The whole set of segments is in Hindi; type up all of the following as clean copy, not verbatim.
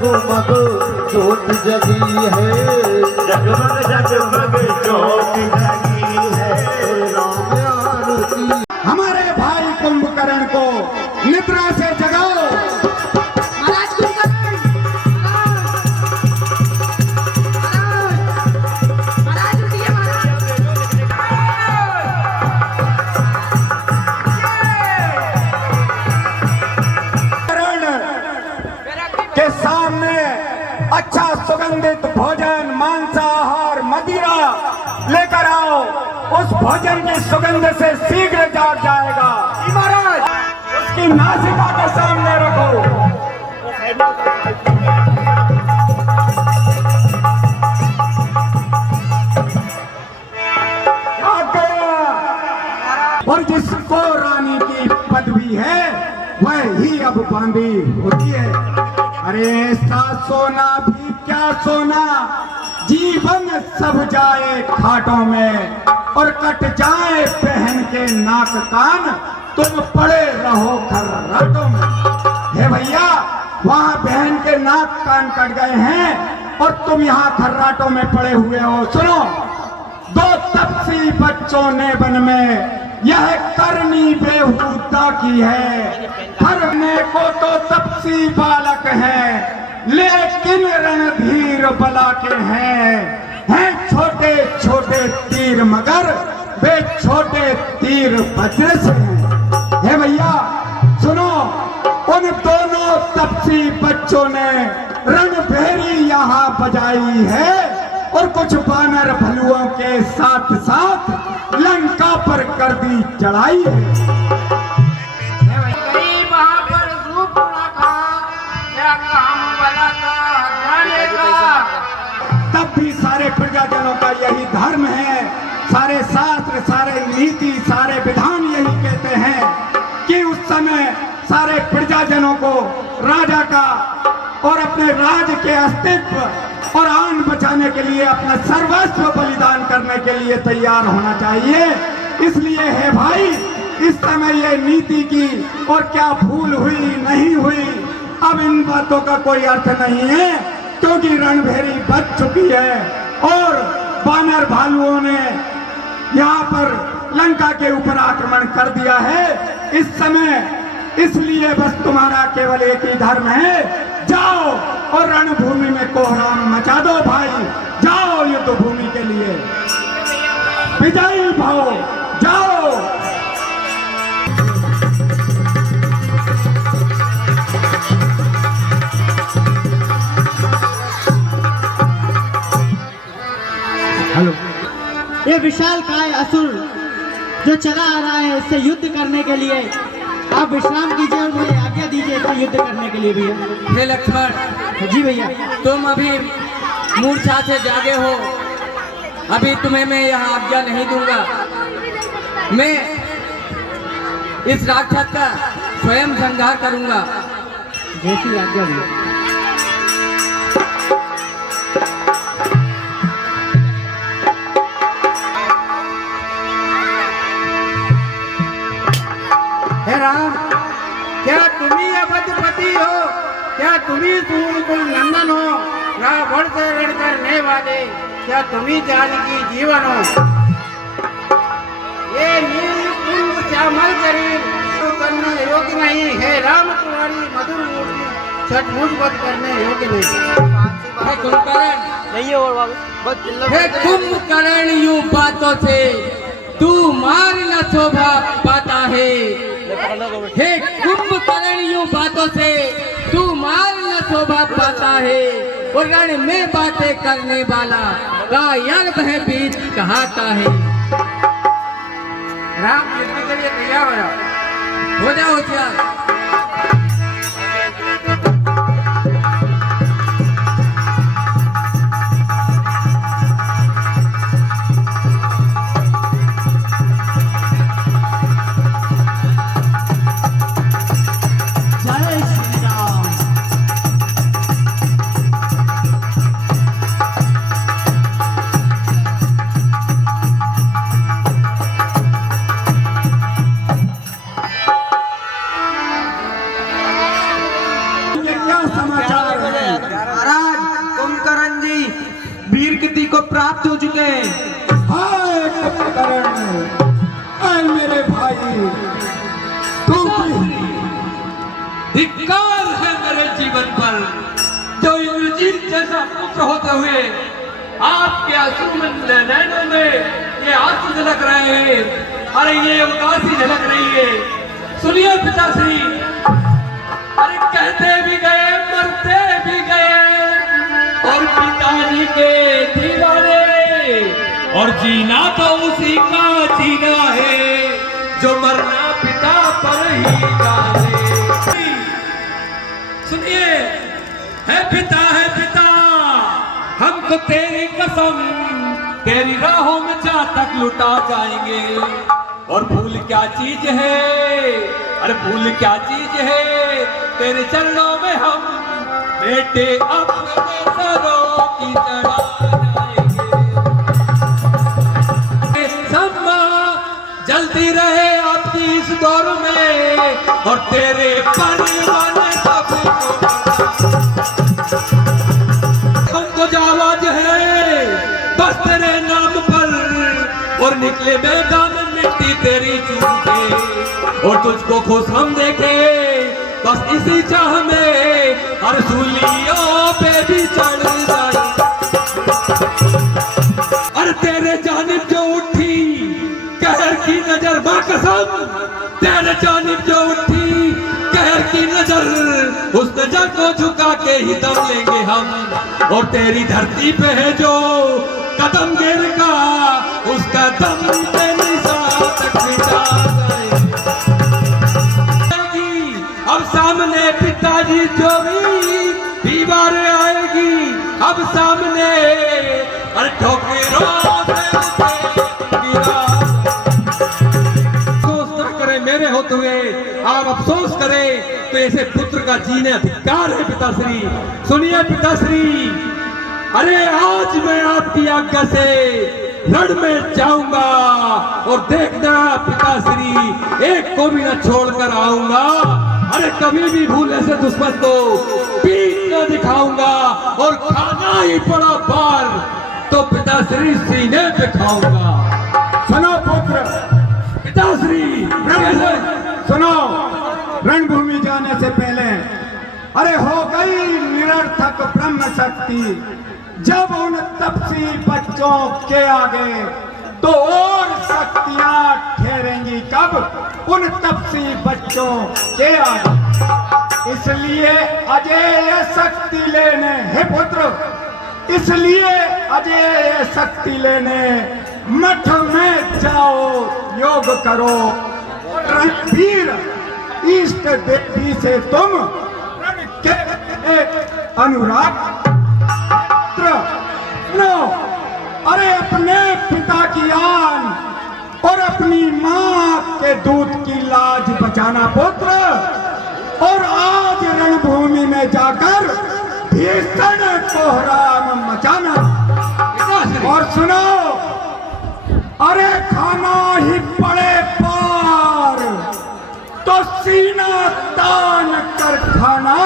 जगमग ज्योत जगी है, जगमग जगमग ज्योत जगी है। राम आरती। हमारे भाई कुंभकर्ण को निद्रा से जगाओ। महाराज कुंभकर्ण, महाराज उठिए महाराज। कुंभकर्ण के सामने अच्छा सुगंधित भोजन, मांसाहार, मदिरा लेकर आओ। उस भोजन की सुगंध से शीघ्र जाग जाएगा। महाराज उसकी नासिका के सामने रखो। और जिसको रानी की पदवी है वह ही अब बांदी होती है। अरे ऐसा सोना भी क्या सोना, जीवन सब जाए खाटों में और कट जाए पहन के नाक कान, तुम पड़े रहो खर्राटों में। हे भैया, वहाँ बहन के नाक कान कट गए हैं और तुम यहाँ खर्राटों में पड़े हुए हो। सुनो, दो तपसी बच्चों ने वन में यह करनी बेहुदा की है। हरने को तो तपसी बालक है, लेकिन रणधीर बला के हैं छोटे छोटे तीर मगर वे छोटे तीर वज्र से हैं। हे भैया सुनो, उन दोनों तपसी बच्चों ने रणभेरी यहाँ बजाई है और कुछ बानर भलुओं के साथ साथ लंका पर कर दी चढ़ाई है। गरीब वहाँ पर रूप न था, क्या काम वाला था जानेगा। तब भी सारे प्रजाजनों का यही धर्म है, सारे शास्त्र, सारे नीति, सारे विधान यही कहते हैं कि उस समय सारे प्रजाजनों को राजा का और अपने राज के अस्तित्व और आन बचाने के लिए अपना सर्वस्व बलिदान करने के लिए तैयार होना चाहिए। इसलिए है भाई, इस समय ये नीति की और क्या भूल हुई नहीं हुई, अब इन बातों का कोई अर्थ नहीं है, क्योंकि रणभेरी बच चुकी है और बानर भालुओं ने यहाँ पर लंका के ऊपर आक्रमण कर दिया है इस समय। इसलिए बस तुम्हारा केवल एक ही धर्म है, जाओ और रणभूमि में कोहराम मचा दो भाई, जाओ युद्ध भूमि के लिए विजयी भाव, जाओ। हेलो, ये विशाल काय असुर जो चला आ रहा है इससे युद्ध करने के लिए आप विश्राम कीजिए और मुझे आज्ञा दीजिए इससे युद्ध करने के लिए भैया। हे लक्ष्मण जी भैया, तुम अभी मूर्छा से जागे हो, अभी तुम्हें मैं यहाँ आज्ञा नहीं दूंगा। मैं इस राक्षस का स्वयं संहार करूंगा। जैसी आज्ञा भैया। हे राम, क्या तुम्ही अवधपति हो, क्या तुम्ही सूर्यकुल नंदन हो, रावण से रण करने वाले, क्या तुम्ही जानकी जीवन हो। ये नील श्यामल शरीर तो करने योग्य नहीं है राम, तुम्हारी मधुर मूर्ति सचमुच वध करने योग्य नहीं। हे कुंभकर्ण यूं बातों से तू मार न शोभा पाता है। हे कुंभकर्ण यूं बातों से तू मार न शोभा पाता है, और रण में बातें करने वाला कायर भयभीत कहता है। राम युद्ध के लिए तैयार हो जाओ होशियार। जय श्री राम। जैसा पुत्र होते हुए आपके आंसू में नैनों में ये आंसू झलक रहे हैं, अरे ये उदासी झलक रही है। सुनिए पिताश्री, अरे कहते भी गए मरते भी गए और पिताजी के दीवाने, और जीना तो उसी का जीना है जो मरना पिता पर ही जाने। सुनिए, है पिता हमको तेरी कसम, तेरी राहों में जा तक लुटा जाएंगे। और भूल क्या चीज है, अरे भूल क्या चीज है, तेरे चरणों में हम बेटे अपने सरों की चढ़ा जाएंगे। सम्मा जलती रहे आपकी इस दौर में, और तेरे परिवार हमको जावाज है बस तेरे नाम पर, और निकले मैदान मिट्टी तेरी चूम के, और तुझको खुश हम देखे बस इसी चाह में, हर सूलियों पे भी चढ़ जाए। और तेरे जानिब जो उठी कहर की नजर, बाकसम तेरे जानिब जो उठी कहर की नजर, उस नजर को झुका के ही दम लेंगे हम। और तेरी धरती पे है जो कदम गिर का, उसका दम पे निशान तक मिटा जाएगी। अब सामने पिताजी जो भी दीवार आएगी, अब सामने अरे ठोकरों से गिरा। अफसोस न करें मेरे होते हुए, आप अफसोस करें तो ऐसे पुत्र का जीने अधिकार है पिताश्री। सुनिए पिताश्री, अरे आज मैं आपकी आज्ञा से रण में जाऊंगा, और देखना पिताश्री एक को भी न छोड़कर आऊंगा। अरे कभी भी भूले से दुश्मन को पीठ न दिखाऊंगा, और खाना ही पड़ा बार तो पिताश्री सीने पे खाऊंगा। सुनो पुत्र, पिताश्री सुनो, रणभूमि जाने से पहले अरे हो गई निरर्थक ब्रह्म शक्ति, जब उन तपसी बच्चों के आगे तो और शक्तियां ठहरेंगी कब उन तपसी बच्चों के आगे। इसलिए अजेय शक्ति लेने, हे पुत्र, इसलिए अजेय शक्ति लेने मठ में जाओ, योग करो। रणवीर इष्ट देवी से तुम के अनुराग नो, अरे अपने पिता की आन और अपनी माँ के दूध की लाज बचाना पुत्र, और आज रणभूमि में जाकर भीषण कोहराम मचाना। और सुनो, अरे खाना ही पड़े पार तो सीना तान कर खाना,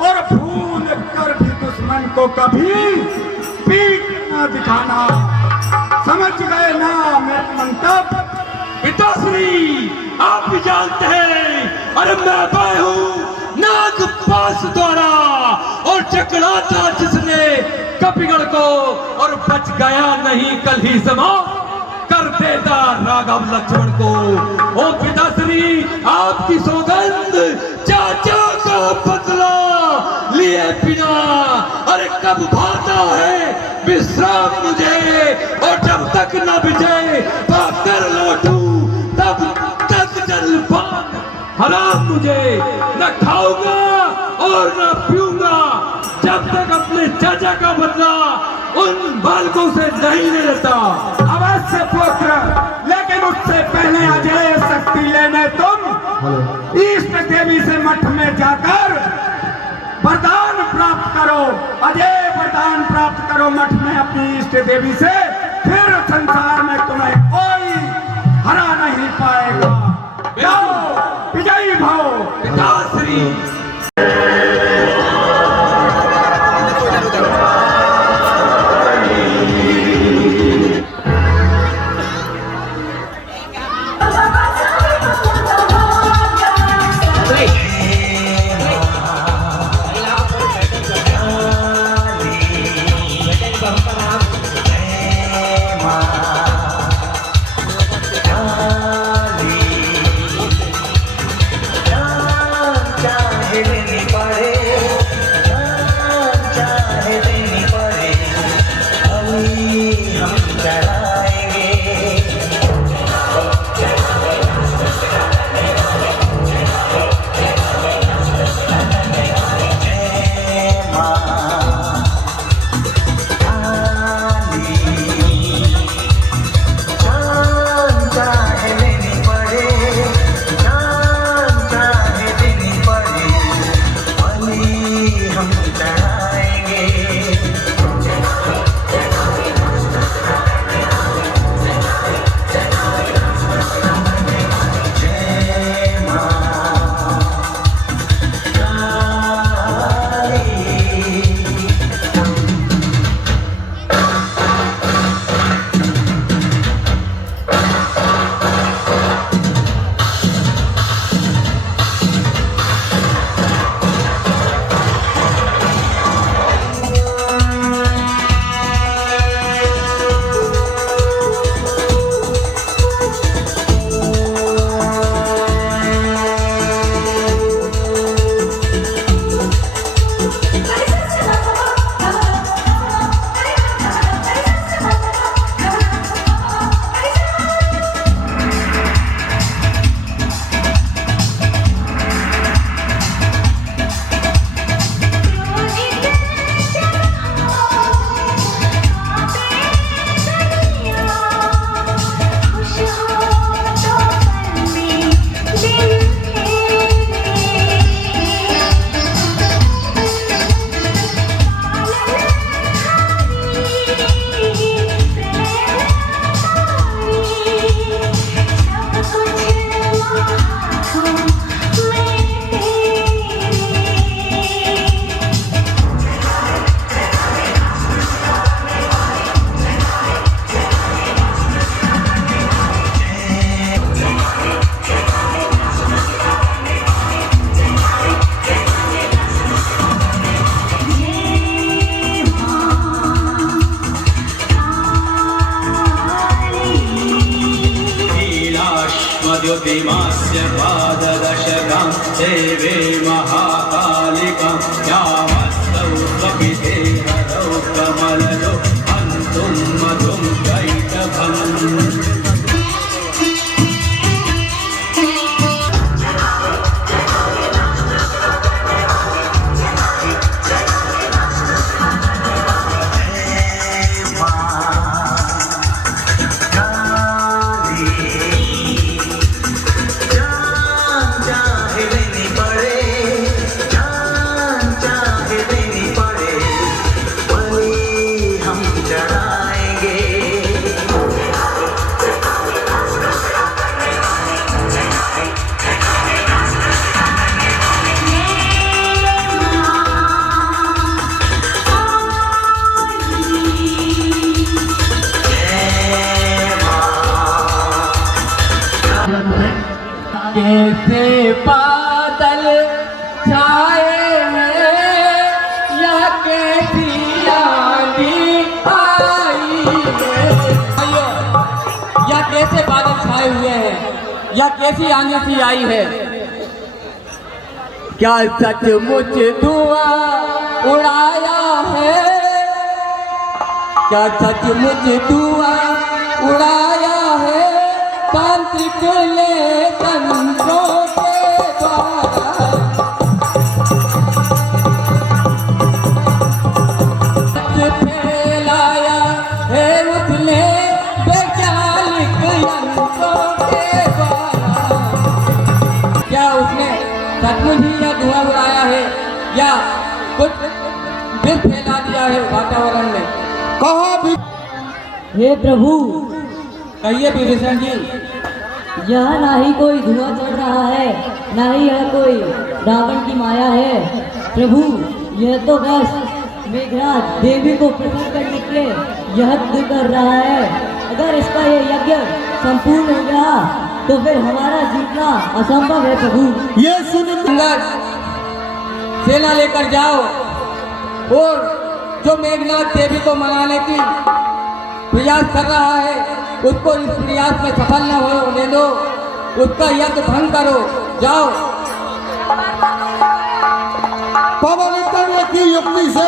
और भूल कर भी दुश्मन को कभी पीठ न दिखाना। समझ गए ना मेरा मंतव्य? पिताश्री आप भी जानते हैं, अरे मैं हूँ नाग पास द्वारा, और चकड़ा था जिसने कपिगढ़ को, और बच गया नहीं कल ही समा कर देता राघव लक्ष्मण को। ओ पिताश्री आपकी सौगंध, चाचा का बदला लिए बिना अरे कब भाता है विश्राम मुझे, और जब तक न विजय पाकर लौटूं तब तक जलपान हराम मुझे। न खाऊंगा और न पीऊंगा जब तक अपने चाचा का बदला उन बालकों से नहीं लेता। अवश्य पुत्र, लेकिन उससे पहले अजय शक्ति लेने तुम इष्ट देवी से मठ में जाकर वरदान प्राप्त करो, अजय वरदान प्राप्त करो मठ में अपनी इष्ट देवी से, फिर संसार में तुम्हें कोई हरा नहीं पाएगा। जाओ विजयी भव। पिताश्री स्तुतिमास्य पाददशकां देवे महाकालिकां यामस्तौ स्वपिते हरौ कमलयो हन्तुं मधुं कैटभम् कैसे बादल छाए हैं या कैसी आंधी आई है। या कैसे बादल छाए हुए हैं या कैसी आंधी सी आई है। क्या सचमुच धुआं उड़ाया है, क्या सचमुच धुआं उड़ाया है तांत्रिक ले तंत्रों के द्वारा। फैलाया है उसने वैज्ञानिक यंत्रों के द्वारा। क्या उसने सचमुच ही यह धुआं उड़ाया है या कुछ भी फैला दिया है वातावरण में। कहो भी हे प्रभु, कहिए विभीषण जी। यह ना ही कोई धुआं चल रहा है, ना ही यह कोई रावण की माया है। प्रभु, यह तो बस मेघराज देवी को प्रकट करने के लिए यज्ञ कर रहा है। अगर इसका यह यज्ञ संपूर्ण हो गया तो फिर हमारा जीतना असंभव है। प्रभु, ये सुन अंदर सेना लेकर जाओ और जो मेघनाथ देवी को मनाने की प्रयास कर रहा है उसको इस प्रयास में सफल न होने दो, उसका यज्ञ भंग करो। जाओ। पवन करने की युक्ति से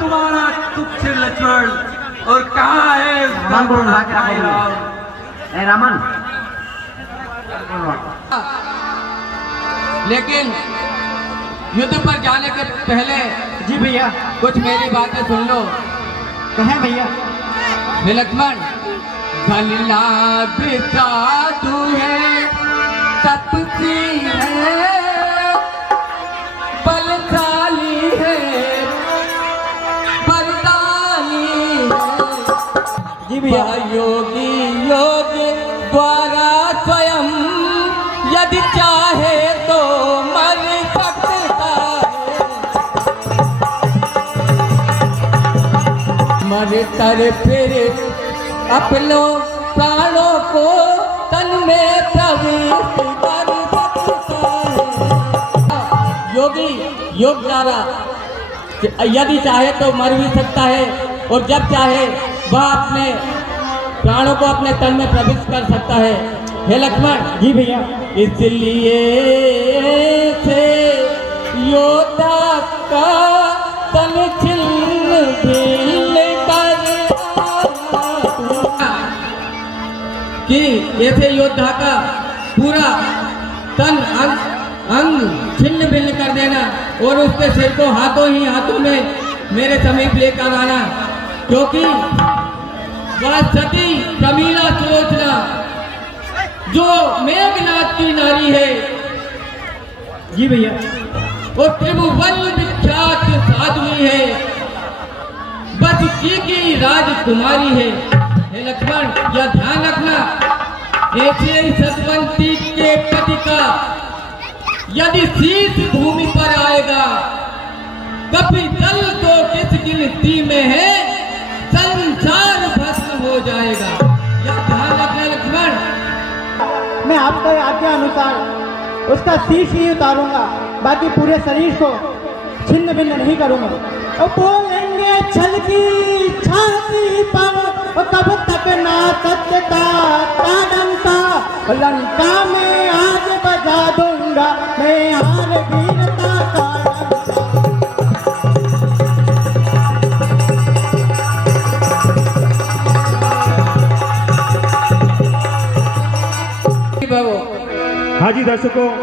तुम्हारा तुच्छ लक्ष्मण और कहाँ है रामन। लेकिन युद्ध पर जाने के पहले जी भैया। कुछ मेरी बातें सुन लो। कहें भैया। हे लक्ष्मण, भला साधु है, तपसी है, बलशाली है, बलशाली है। जी भैया। योगी योग द्वारा स्वयं यदि चाहे तो मर सकता है। मर कर फिर अपनों प्राणों को तन में प्रविष्ट कर सकता है। योगी योग द्वारा यदि चाहे तो मर भी सकता है और जब चाहे वह अपने प्राणों को अपने तन में प्रविष्ट कर सकता है। हे लक्ष्मण। जी भैया। इसलिए से योद्धा का तन छिन्न भिन्न कर कि ऐसे योद्धा का पूरा तन अंग छिन्न भिन्न कर देना और उसके सिर को हाथों ही हाथों में मेरे समीप लेकर आना, क्योंकि वह सती कमीला सुलोचना जो मेघनाथ की नारी है, जी भैया। वो त्रिभुवन विख्यात साध्वी है, बस की राजकुमारी है। हे लक्ष्मण, यह ध्यान रखना, ऐसे ही सतवंती के पति का यदि शीश भूमि पर आएगा, कभी दल तो किस गिनती में है, संसार भस्म हो जाएगा। यह ध्यान रखना लक्ष्मण। मैं आपके आज्ञा अनुसार उसका शीश ही उतारूंगा, बाकी पूरे शरीर को छिन्न भिन्न नहीं करूंगा। और बोलेंगे छल की छाती पर, और तब तक ना सत्य का डंका, लंका में आज बजा दूंगा मैं हार वीरता का डंका। हाँ जी दर्शकों,